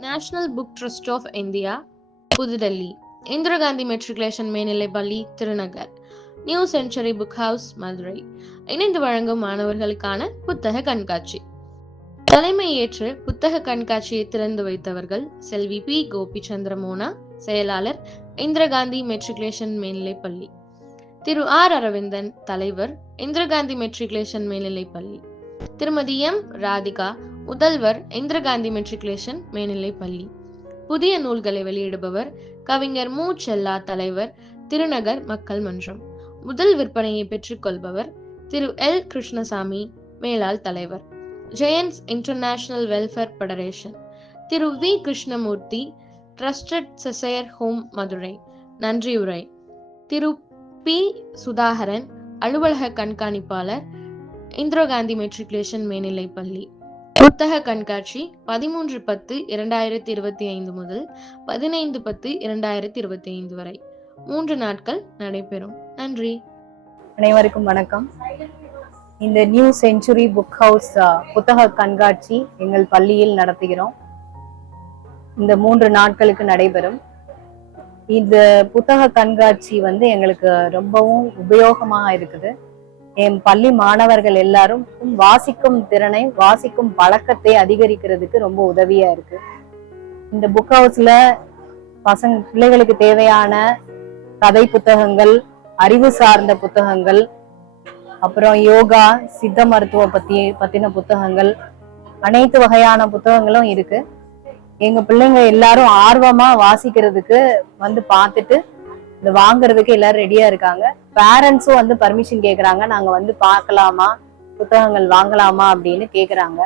National book trust of India Pudhu Delhi Indira Gandhi matriculation மேல்நிலைப் பள்ளி Thirunagar new century book house Madurai இணைந்து வழங்கும் மாணவர்களுக்கான புத்தக கண்காட்சி. தலைமை ஏற்று புத்தக கண்காட்சியை திறந்து வைத்தவர்கள் செல்வி பி. கோபி சந்திரமோனா செயலாளர் இந்திரா காந்தி மெட்ரிகுலேஷன் மேல்நிலைப் பள்ளி திரு ஆர் அரவிந்தன் தலைவர் இந்திரகாந்தி மெட்ரிகுலேஷன் மேல்நிலைப் பள்ளி திருமதி எம். ராதிகா முதல்வர் இந்திரகாந்தி மெட்ரிகுலேஷன் மேல்நிலை பள்ளி புதிய நூல்களை வெளியிடுபவர் கவிஞர் மு. செல்லா தலைவர் திருநகர் மக்கள் மன்றம். முதல் விற்பனையை பெற்றுக்கொள்பவர் திரு எல். கிருஷ்ணசாமி மேலாள் தலைவர். Giants International Welfare Federation. திரு V. Krishnamoorthy trusted Cheshire Home Madurai. நன்றியுரை திரு பி. சுதாகரன் அலுவலக கண்காணிப்பாளர் இந்திரா காந்தி மெட்ரிகுலேஷன் மேல்நிலை பள்ளி. புத்தக கண்காட்சி பதிமூன்று பத்து இரண்டாயிரத்தி இருபத்தி ஐந்து முதல் பதினைந்து பத்து இரண்டாயிரத்தி இருபத்தி ஐந்து வரை. மூன்று நாட்கள் நடைபெறும். நன்றி. அனைவருக்கும் வணக்கம். இந்த நியூ செஞ்சுரி புக் ஹவுஸ் புத்தக கண்காட்சி எங்கள் பள்ளியில் நடத்துகிறோம். இந்த மூன்று நாட்களுக்கு நடைபெறும். இந்த புத்தக கண்காட்சி வந்து எங்களுக்கு ரொம்பவும் உபயோகமாக இருக்குது. என் பள்ளி மாணவர்கள் எல்லாரும் வாசிக்கும் திறனை வாசிக்கும் பழக்கத்தை அதிகரிக்கிறதுக்கு ரொம்ப உதவியா இருக்கு. இந்த புக் ஹவுஸ்ல பசங்க பிள்ளைகளுக்கு தேவையான கதை புத்தகங்கள் அறிவு சார்ந்த புத்தகங்கள் அப்புறம் யோகா சித்த மருத்துவ பத்தி பத்தின புத்தகங்கள் அனைத்து வகையான புத்தகங்களும் இருக்கு. எங்க பிள்ளைங்க எல்லாரும் ஆர்வமா வாசிக்கிறதுக்கு வந்து பார்த்துட்டு இது வாங்குறதுக்கு எல்லாரும் ரெடியா இருக்காங்க. பேரண்ட்ஸும் வந்து பர்மிஷன் கேக்குறாங்க. நாங்க வந்து பார்க்கலாமா? புத்தகங்கள் வாங்கலாமா அப்படின்னு கேக்குறாங்க.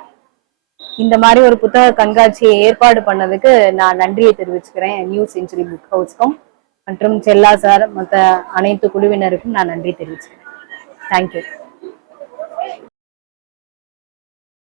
இந்த மாதிரி ஒரு புத்தக கண்காட்சியை ஏற்பாடு பண்ணதுக்கு நான் நன்றியை தெரிவிச்சுக்கிறேன். நியூ செஞ்சுரி புக் ஹவுஸ்க்கும் மற்றும் செல்லா சார் மற்ற அனைத்து குழுவினருக்கும் நான் நன்றி தெரிவிச்சுக்கிறேன். தேங்க்யூ